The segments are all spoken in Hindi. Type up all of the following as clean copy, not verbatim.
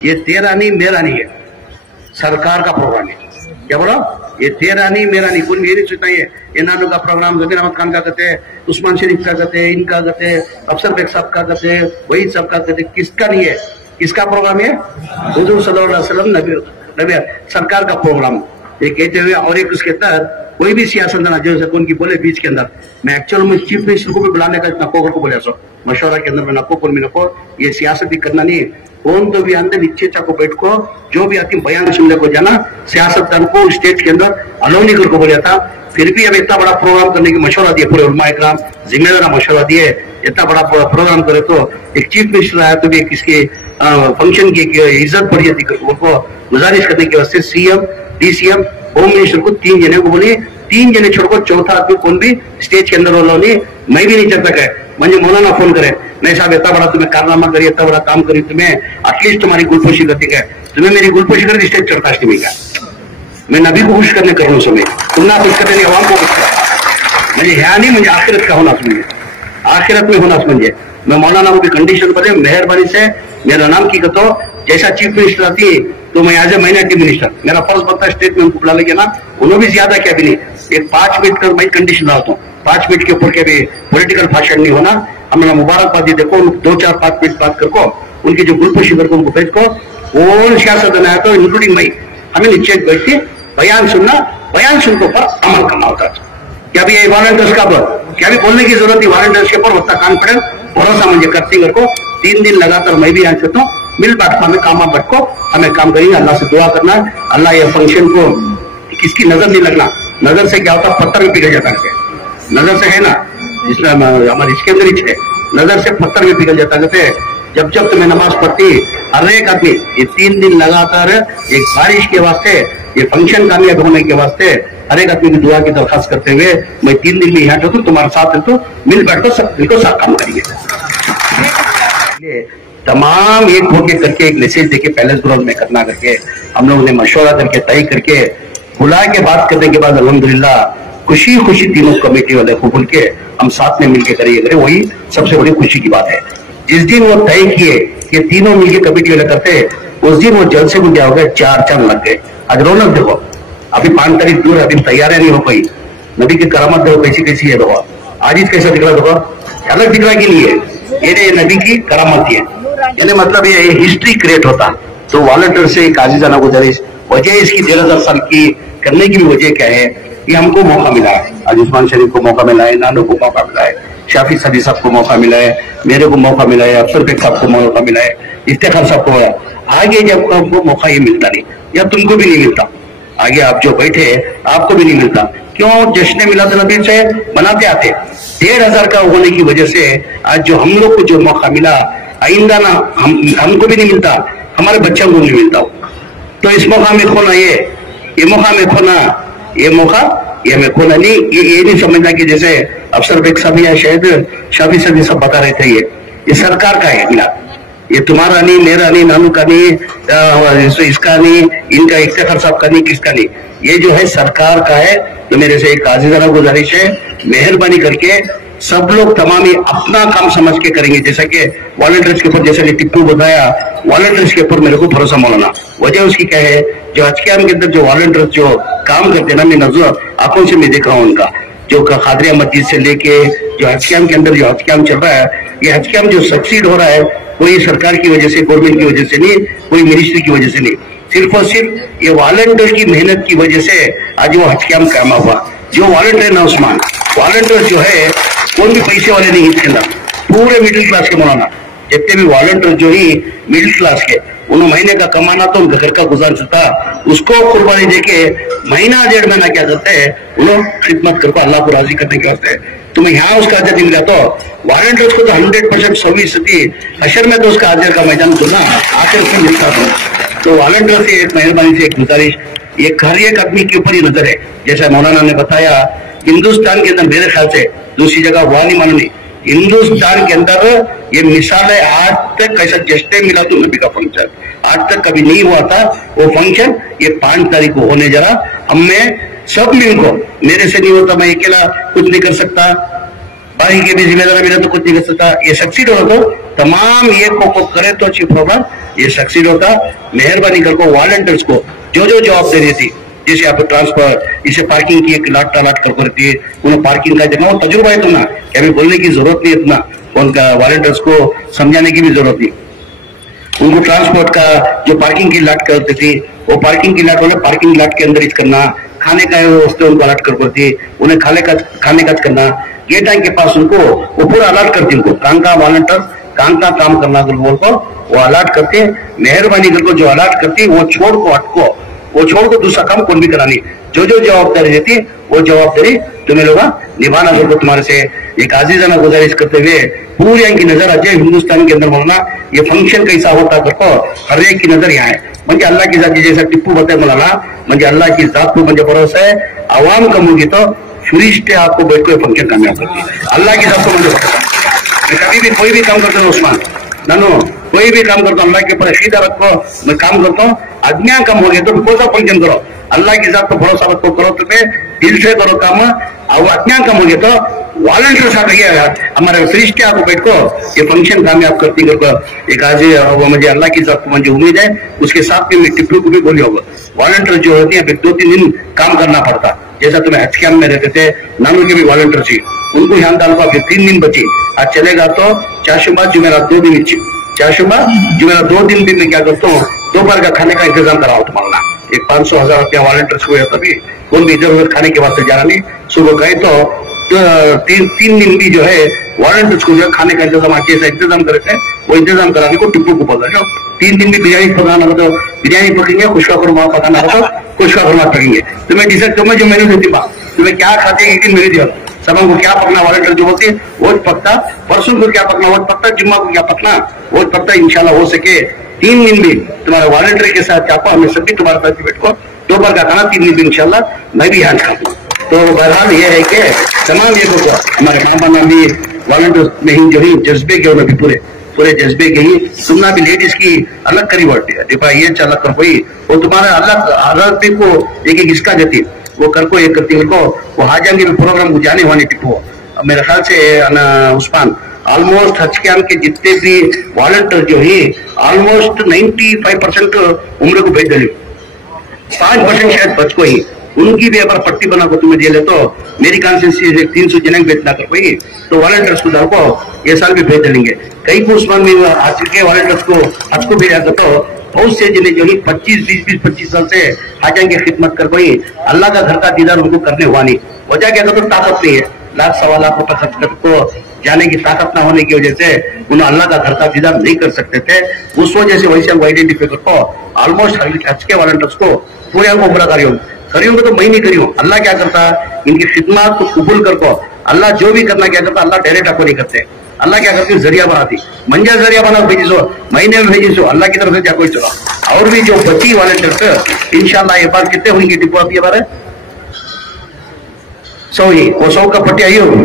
ये तेरा नहीं मेरा नहीं है, सरकार का प्रोग्राम है। क्या बोला? ये तेरा नहीं मेरा नहीं, कोई ये नहीं सोचता ये नानू का प्रोग्राम जमीर अहमद खान का कहते हैं, उस्मान शरीफ का कहते हैं, इनका कहते हैं, अफसर बेग साहब का कहते हैं, वही सब का कहते हैं। किसका नहीं है? किसका प्रोग्राम है? हुजूर सल्लल्लाहु अलैहि वसल्लम नबी सरकार का प्रोग्राम। ये कहते हुए और एक उसके तहत कोई भी सियासतदान जो उनकी बोले बीच के अंदर, मैं एक्चुअल में चीफ मिनिस्टर को भी बुलाने का नको को बोले सो मशवरा के अंदर में नको को नको ये सियासत भी करना नहीं। कौन तो भी अंदर इच्छा को बैठ को जो भी आती बयान सुनने को जाना, सियासतदान को स्टेज के अंदर अलाउ नहीं कर को बोला था। फिर भी अब इतना बड़ा प्रोग्राम करने की मशवरा दिए, पूरे उलमा इकराम जिम्मेदार मशवरा दिए, इतना बड़ा प्रोग्राम करे तो एक चीफ मिनिस्टर आया तो भी किसके फंक्शन की इज्जत पड़ी थी। उनको गुजारिश करने के वास्ते सीएम, डीसीएम, होम मिनिस्टर को 3 जने को बोलिए, 3 जने छोड़कर चौथा आदमी कौन भी स्टेज के अंदर वालों नहीं, मैं भी नहीं चल सका है। मुझे मौलाना फोन करे, मैं साहब इतना बड़ा तुम्हें कारनामा करी, इतना बड़ा काम करी, तुम्हें एटलीस्ट तुम्हारी गुलपोशी करती है, तुम्हें मेरी गुलपोशी कर स्टेज चढ़ता अष्टमी का, मैं नबी को खुश करने करूँ समय तुम ना खुश करने अवाम को खुश कर, मुझे यहाँ नहीं, मुझे आखिरत का होना समझे, आखिरत में होना समझे। मैं मौलाना को भी कंडीशन बोले, मेहरबानी से मेरा नाम की कतो जैसा चीफ मिनिस्टर आती तो मैं एज ए माइनॉरिटी मिनिस्टर मेरा फर्ज बनता है स्टेट में उनको बुला लेंगे ना, उन्होंने भी ज्यादा क्या भी नहीं, एक 5 मिनट का मैं कंडीशन डालता हूँ, 5 मिनट के ऊपर के भी पॉलिटिकल भाषण नहीं होना। हमारा मुबारकबादी देखो 2-4-5 मिनट बात करको उनकी जो गुलपोशी करको उनको भेज को कौन सियासत बनाया तो इंक्लूडिंग मई हमें नीचे बैठ के बयान सुनना, बयान सुनने पर अमल करना होता है। क्या भी ये वॉलंटियर्स का क्या भी बोलने की जरूरत है, वॉलंटियर्स के ऊपर उतना कॉन्फिडेंस भरोसा मुझे करती करको 3 दिन लगातार मैं भी यहाँ चलता हूँ, मिल बैठता हमें काम बैठको हमें काम करेंगे। अल्लाह से दुआ करना, अल्लाह ये फंक्शन को किसकी नजर नहीं लगना, नजर से क्या होता है पत्थर भी पिघल जाता है, नजर से है ना जिसमें हमारे इसके अंदर ही है, नजर से पत्थर भी पिघल जाता है। जब जब तुम्हें नमाज पढ़ती हर एक आदमी ये 3 दिन लगातार एक बारिश के वास्ते, ये फंक्शन कामयाब होने के वास्ते हर एक आदमी की दुआ की दरखास्त करते हुए मैं 3 दिन में यहाँ रहता हूँ, तुम्हारे साथ रहता हूँ, मिल बैठो सब मिलकर साथ काम करेंगे। तमाम एक होके करके एक मैसेज देके पैलेस ग्राउंड में करना करके हम लोगों ने मशवरा करके तय करके बुला के बात करने के बाद अल्हम्दुलिल्लाह खुशी खुशी तीनों कमेटी वाले को बोल के हम साथ में मिलकर करेंगे, वही सबसे बड़ी खुशी की बात है। जिस दिन वो तय किए कि तीनों मिलकर कमेटी वाले करते उस दिन वो जलसे को क्या हो गया 4 चांद लग गए। आज रौनक देखो, अभी 5 तारीख दूर, अभी तैयारियां नहीं हो पाई, नबी की करामत देखो कैसी कैसी है। देखो आज कैसा दिख रहा, देखो अलग दिख रहा के लिए ये नबी की करामत है, यानी मतलब ये हिस्ट्री क्रिएट होता। तो वॉलंटियर से एक आजीजाना गुजारिश, वजह इसकी 13,000 साल की करने की भी वजह क्या है, ये हमको मौका मिला है, आज उस्मान शरीफ को मौका मिला है, नानू को मौका मिला है, शाफी सदी साहब को मौका मिला है, मेरे को मौका मिला है, अफसर बेग साहब को मौका मिला है, इफ्तिखार साहब को मिला। आगे जब हमको मौका ये मिलता नहीं, या तुमको भी नहीं मिलता, आगे आप जो बैठे आपको भी नहीं मिलता। क्यों? जश्न मिलाद नबी से मनाते आते 1,500 का होने की वजह से आज जो हम लोग को जो मौका मिला, आइंदा ना हमको भी नहीं मिलता, हमारे बच्चों को नहीं मिलता। तो इस मौका में खोना ये मौका में खोना, ये मौका ये में खोना नहीं, ये नहीं समझना कि जैसे अफसर बेग साहब या शायद शाफी साहब सब बता रहे थे, ये सरकार का है मिला, ये तुम्हारा नहीं, मेरा नहीं, नानू का नहीं, इसका नहीं, इनका इफ्तिखार साहब का नहीं, किसका नहीं, ये जो है सरकार का है। तो मेरे से एक आजीजाना गुजारिश है, मेहरबानी करके सब लोग तमाम अपना काम समझ के करेंगे। जैसा कि वॉलंटियर्स के ऊपर जैसे टिप्पू बताया, वॉलंटियर्स के ऊपर मेरे को भरोसा मौलाना, वजह उसकी क्या है, जो हज कैंप के अंदर जो वॉलंटियर्स जो काम करते हैं ना, मैं नजर आंखों से मैं देख रहा हूँ उनका, जो खादरिया मस्जिद से लेके जो हज कैंप के अंदर जो हज कैंप चल रहा है, ये हज कैंप जो सक्सीड हो रहा है कोई सरकार की वजह से, गवर्नमेंट की वजह से नहीं, कोई मिनिस्ट्री की वजह से नहीं, सिर्फ और सिर्फ ये वॉलंटियर की मेहनत की वजह से आज वो हज कैंप कायम हुआ। जो वॉलंटियर ना उस्मान, वॉलंटियर जो है कौन भी पैसे वाले नहीं इसके अंदर, पूरे मिडिल क्लास के मौलाना जितने भी वॉलंटियर जो ही मिडिल क्लास के, उन्होंने महीने का कमाना तो उनका घर का गुजार सकता, उसको कुर्बानी देके महीना 1.5 महीना क्या करते हैं, उन्होंने खिदमत करके अल्लाह को राजी करने के वास्ते तुम्हें यहाँ उसका अजर मिला। तो वॉलंटियर्स को तो 100% 120 हशर में तो उसका अजर का मैदान खुलना आखिर उसमें मिलता था। तो वॉलंटियर से एक मेहरबानी से एक गुजारिश, ये हर एक आदमी के ऊपर ही नजर है। जैसा मौलाना ने बताया, हिंदुस्तान के अंदर मेरे ख्याल से दूसरी जगह हुआ नहीं मालूम नहीं, हिंदुस्तान के अंदर ये मिसाल है। आज तक कैसा जश्न मिलाद नबी का फंक्शन आज तक कभी नहीं हुआ था, वो फंक्शन ये 5 तारीख को होने जरा, हमें सब मिलको, मेरे से नहीं होता, मैं अकेला कुछ नहीं कर सकता, बाकी की भी जिम्मेदारी मेरा तो कुछ नहीं कर सकता। ये सक्सीड हो तो तमाम ये को करे तो चीफ प्रोग्राम ये सक्सीड होता। मेहरबानी करके वॉलंटियर्स को जो जो जवाबदारी थी, जैसे आप ट्रांसफर इसे पार्किंग की एक लाट तलाट कर करती है, उन्हें पार्किंग का जगह वो तजुर्बा है तुम्हारा, क्या अभी बोलने की जरूरत नहीं है इतना, उनका वॉलंटियर्स को समझाने की भी जरूरत नहीं। उनको ट्रांसपोर्ट का जो पार्किंग की लाट करते थे वो पार्किंग की लाट वाला पार्किंग लाट के अंदर ही करना, खाने का है उससे उनको अलर्ट कर करती, उन्हें खाने का करना, गेट के पास उनको वो पूरा अलर्ट करती, उनको कहाँ का वॉलंटियर कहाँ का काम करना बोल को वो अलर्ट करते। मेहरबानी करके जो अलर्ट करती वो छोड़ को हटको, वो छोड़ को दूसरा काम कौन भी करानी, जो जो जवाबदारी देती वो जवाबदारी तुम्हें लोग निभाना। को तुम्हारे से एक आजीजाना गुजारिश करते हुए पूरी की नजर आ जाए हिंदुस्तान के अंदर बोलना ये फंक्शन कैसा होता करको हर एक की नजर यहाँ है। म्हणजे अल्लाह की जात जैसा टिप्पू बताए मला म्हणजे अल्लाह की जात को म्हणजे भरोसा है, आवाम का मुझे तो फरिश्ते आपको बैठ को फंक्शन कामयाब करती है। अल्लाह की जात को मुझे मैं कभी भी कोई भी काम करता हूँ उस्मान नानो, कोई भी काम करता हूँ अल्लाह के ऊपर अकीदा रखो, मैं काम करता हूँ अज्ञा कम हो गया तो कौन सा फंक्शन करो, अल्लाह की जात को भरोसा रखो, करो तुम्हें दिल से करो काम, और अज्ञा कम हो गया तो वॉलंटियर्स आ गया हमारे फरिश्ते आपको बैठ को ये फंक्शन कामयाब करती करको एक आज मुझे अल्लाह की जात को मुझे उम्मीद है। उसके साथ में टिप्पू को भी बोली होगा वॉलंटियर जो होती है 2-3 दिन काम करना पड़ता, जैसा तुम्हें हज कैंप में रहते थे नानू के भी वॉलंटियर थी, उनको यहाँ डाल को 3 दिन बची, आज चलेगा तो चाशुमा जुमेरात 2 दिन, चाशुमा जुमेरात 2 दिन भी मैं क्या करता हूँ दोपहर का खाने का इंतजाम कराओ तुम्हारा, एक 500,000 रुपया वॉलंटियर्स को तभी कोई भी इधर उधर खाने के वास्ते जाना नहीं, सुबह गए तो 3 दिन भी जो है वॉलंटियर्स को जो खाने का इंतजाम अच्छे से इंतजाम करते हैं वो इंतजाम कराने को टिप्पू को बोल रहे हो। 3 दिन भी बिरयानी पकाना हो तो बिरयानी पकेंगे, खुशका खुरमा पकाना हो तो खुशका खुरमा पकेंगे, तुम्हें डिसाइड तुम्हें जो मेन्यू देती माँ तुम्हें क्या खाते हैं एक दिन मेन्यू दिया, सब को क्या पकना वॉलंटियर जो बोलते वो पकता, परसों को क्या पकना वो पकता, जुम्मा को क्या पकना वो पकता, इंशाल्लाह हो सके 3 दिन भी तुम्हारा वॉलंटियर के साथ चापो, हमें सभी तुम्हारे साथ बैठ को दोपहर का खाना 3 दिन भी इंशाल्लाह मैं भी यहाँ खाऊंगा। तो बहरहाल ये है कि तमाम ये को हमारे मामा भी वॉलंटियर में ही जो ही जज्बे के भी पूरे जज्बे के ही तुमना भी लेडीज की अलग करी बढ़ती है दीपा ये चालक कर कोई वो तुम्हारा अलग भी को एक हिस्सा देती वो कर को एक करती उनको वो हाजांगे भी प्रोग्राम को जाने वाले टिप्पो मेरे ख्याल से उस्मान ऑलमोस्ट हज कैंप के जितने भी वॉलंटियर जो है ऑलमोस्ट 95% उम्र को भेज दिली, 5% शायद बच को ही उनकी भी अगर पट्टी बना को तुम्हें दे ले तो मेरी कॉन्स्टिट्यूंसी से 300 जन बेचना कर पाई तो वॉलंटियर्स को को ये साल भी भेज देंगे। कई को उस्मान में आज के वॉलंटियर्स को आज को भेजा तो बहुत से जिले जो ही 25 साल से हाजा की खिदमत कर पाई, अल्लाह का घर का दीदार उनको करने हुआ नहीं, वजह क्या तो ताकत नहीं है, 1,00,000 लाख रुपए खर्च कर को जाने की ताकत ना होने की वजह से उन्हें अल्लाह का घर का दीदार नहीं कर सकते थे, उस वजह से वैसे आइडेंटिफाई करको ऑलमोस्ट हज के वॉलंटियर्स को पूरे को पूरा करी तो मैं नहीं करी हूँ, अल्लाह क्या करता इनकी खिदमत को कबूल करको, अल्लाह जो भी करना क्या करता अल्लाह डायरेक्ट आपको नहीं करते, अल्लाह क्या करती जरिया बनाती, मंजा जरिया बना भेजिसो महीने में भेजिसो अल्लाह की तरफ से क्या कोई चला। और भी जो बची वॉलंटियर्स इंशाल्लाह ये बार कितने होंगे डिपो आप ये बार 100 ही वो 100 का पट्टी आई होगी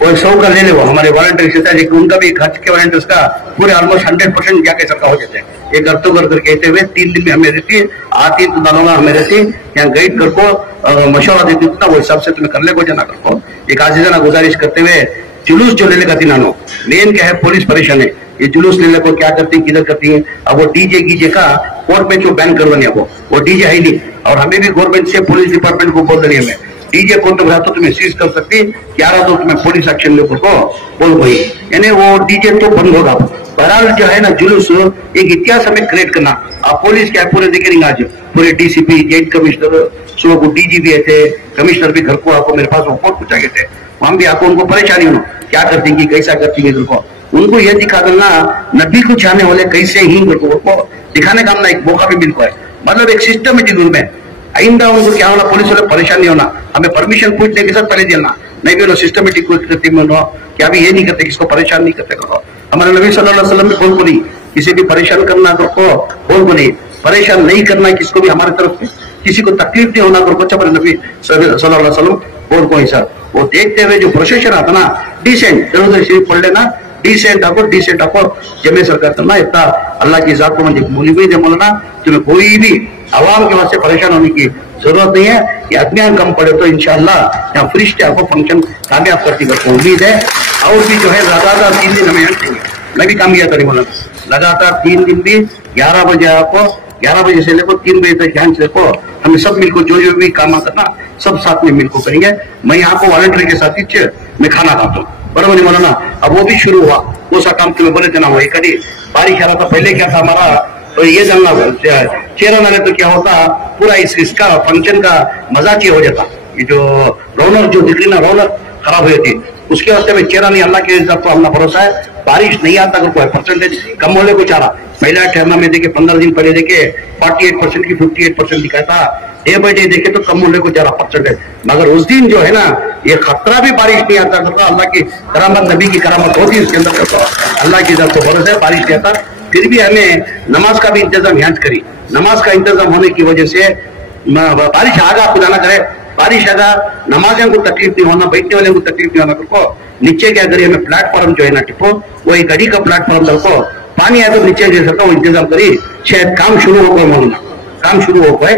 वो 100 का ले ले वो हमारे वॉलंटियर से उनका भी खर्च के वॉलंटियर्स का पूरे ऑलमोस्ट 100% क्या कह सकता हो जाते हैं। ये घर तो घर कहते हुए 3 दिन में हमें रहती आती तो दानों हमें रहती यहाँ गाइड कर को मशवरा देती ना वो हिसाब से तुम्हें कर ले को जना कर को एक आजीजाना गुजारिश करते हुए जुलूस जो ले लेगा तीनानो मेन क्या है पुलिस परेशान है, ये जुलूस ले को क्या करती है किधर करती है, अब वो डीजे गीजे का कोर्ट में जो बैन करवाने वो डीजे है नहीं और हमें भी गवर्नमेंट से पुलिस डिपार्टमेंट को बोल देनी हमें डीजे कोर्ट में तो तुम्हें सीज कर सकती 11 तो तुम्हें पुलिस एक्शन ले को बोल गई यानी वो डीजे तो बंद होगा। बहरहाल जो है ना जुलूस एक इतिहास हमें क्रिएट करना, आप पुलिस क्या पूरे दिखेंगे आज पूरे डीसीपी जॉइंट कमिश्नर सुबह को डीजी भी थे कमिश्नर भी घर को आपको मेरे पास रिपोर्ट पूछा गए थे वहां भी आपको उनको परेशानी हो क्या करती है कैसा करती है उनको यह दिखा देना नबी को चाहने वाले कैसे ही उनको दिखाने का हमने एक मौका भी मिल है, मतलब एक सिस्टमेटिक रूप में आइंदा उनको क्या होना पुलिस वाले परेशान नहीं होना, हमें परमिशन पूछने के साथ पहले देना नहीं भी सिस्टमेटिक करती में कि अभी ये नहीं करते किसको परेशान नहीं करते करो। हमारे नबी सल्लल्लाहु अलैहि वसल्लम बोल को नहीं किसी भी परेशान करना को बोल को नहीं परेशान नहीं करना किसको भी हमारे तरफ से किसी को तकलीफ नहीं होना करो हमारे नबी सल्लल्लाहु अलैहि वसल्लम बोल को ही सर वो देखते हुए जो प्रोसेशन आता ना डिसेंट इधर शरीफ पढ़ लेना डिसेंट आपको जमे सरकार करना इतना अल्लाह की जात को मुझे मूली भी जमलना तुम्हें कोई भी आवाम के वास्ते परेशान होने की जरूरत नहीं है। ये अभियान कम पड़े तो इंशाल्लाह यहाँ फ्रिस्ट आपको फंक्शन कामयाब करती है, उम्मीद है। और भी जो है लगातार 3 दिन हमें मैं भी काम किया था बोला, लगातार 3 दिन भी 11 बजे आपको 11 बजे से लेकर 3 बजे तक ध्यान से देखो, हमें सब मिलकर जो भी काम करना सब साथ में मिलकर करेंगे। मैं यहाँ को वॉलंटियर के साथ ही मैं खाना खाता हूँ, बराबर नहीं बोला ना। अब वो भी शुरू हुआ, वो सा काम तुम्हें बोले थे ना, वो कभी बारिश आ रहा था, पहले क्या था हमारा तो ये जानना चेहरा ना तो क्या होता, पूरा इसका फंक्शन का मजाक ही हो जाता, ये जो रौनक जो दिख रही ना रौनक खराब हो जाती, उसके वास्ते में चेहरा नहीं, अल्लाह के इज्जत तो हमने भरोसा है। बारिश नहीं आता अगर कोई परसेंटेज कम होने को चाह रहा, पहला ठहरना में देखे 15 दिन पहले देखे 48% की 58% दिखा था, डे बाई डे देखे तो कम होने को चाह रहा परसेंटेज। मगर उस दिन जो है ना ये खतरा भी बारिश नहीं आता करता, अल्लाह की करामत नबी की करामत होती है उसके अंदर करता, अल्लाह की इज्जत तो भरोसा है बारिश नहीं आता। फिर भी हमें नमाज का भी इंतजाम यहाँ करी, नमाज का इंतजाम होने की वजह से बारिश आगा खुदा ना करे, बारिश आगा नमाजियों को तकलीफ नहीं होना, बैठने वाले को तकलीफ नहीं होना, को नीचे क्या करिए हमें प्लेटफॉर्म जो है ना टिपो, वो एक गाड़ी का प्लेटफॉर्म रखो, पानी आए तो नीचे दे सकता वो इंतजाम करी, शायद काम शुरू हो गए, काम शुरू हो गए।